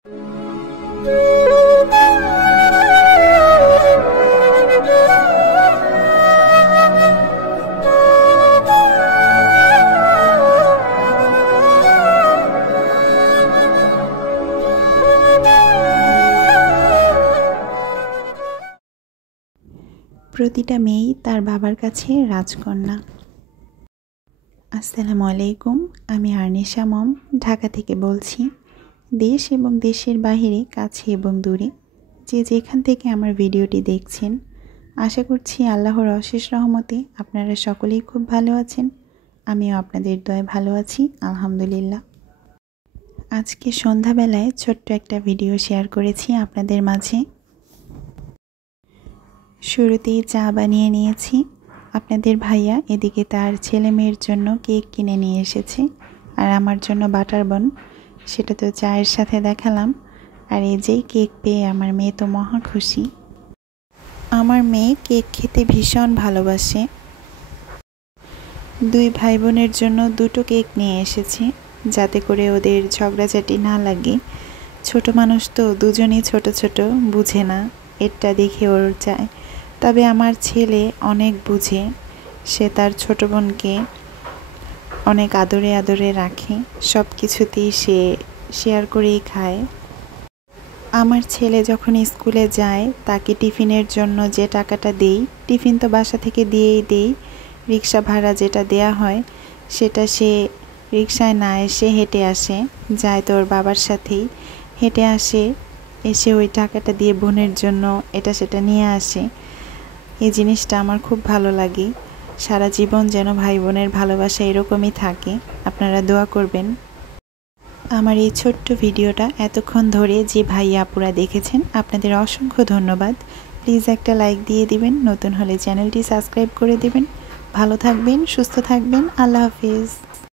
প্রতিটা মেয়েই তার বাবার কাছে রাজকন্যা। আসসালামু আলাইকুম, আমি আরনিশা মম ঢাকা থেকে বলছি। দেশ এবং দেশের বাইরে, কাছে এবং দূরে যে যেখান থেকে আমার ভিডিওটি দেখছেন, আশা করছি আল্লাহর অশেষ রহমতে আপনারা সকলেই খুব ভালো আছেন। আমিও আপনাদের দয়ায় ভালো আছি, আলহামদুলিল্লাহ। আজকে সন্ধ্যাবেলায় ছোট্ট একটা ভিডিও শেয়ার করেছি আপনাদের মাঝে। শুরুতেই চা বানিয়ে নিয়েছি। আপনাদের ভাইয়া এদিকে তার ছেলে মেয়ের জন্য কেক কিনে নিয়ে এসেছে, আর আমার জন্য বাটার বন, সেটা তো চায়ের সাথে দেখালাম। আর এই যেই কেক পেয়ে আমার মেয়ে তো মহা খুশি। আমার মেয়ে কেক খেতে ভীষণ ভালোবাসে। দুই ভাই বোনের জন্য দুটো কেক নিয়ে এসেছি, যাতে করে ওদের ঝগড়াঝাটি না লাগে। ছোট মানুষ তো, দুজনেই ছোট ছোট, বুঝে না, এরটা দেখে ওর চায়। তবে আমার ছেলে অনেক বুঝে, সে তার ছোট বোনকে অনেক আদরে আদরে রাখে, সব কিছুতেই সে শেয়ার করেই খায়। আমার ছেলে যখন স্কুলে যায়, তাকে টিফিনের জন্য যে টাকাটা দেই, টিফিন তো বাসা থেকে দিয়েই দেই, রিক্সা ভাড়া যেটা দেয়া হয় সেটা সে রিক্সায় না এসে হেঁটে আসে, যায় তোর বাবার সাথেই হেঁটে আসে, এসে ওই টাকাটা দিয়ে বোনের জন্য এটা সেটা নিয়ে আসে। এই জিনিসটা আমার খুব ভালো লাগে। সারা জীবন যেন ভাই বোনের ভালোবাসা এরকমই থাকে। আপনারা দোয়া করবেন। আমার এই ছোট্ট ভিডিওটা এতক্ষণ ধরে যে ভাই আপুরা দেখেছেন, আপনাদের অসংখ্য ধন্যবাদ। প্লিজ একটা লাইক দিয়ে দিবেন, নতুন হলে চ্যানেলটি সাবস্ক্রাইব করে দিবেন। ভালো থাকবেন, সুস্থ থাকবেন। আল্লাহ হাফিজ।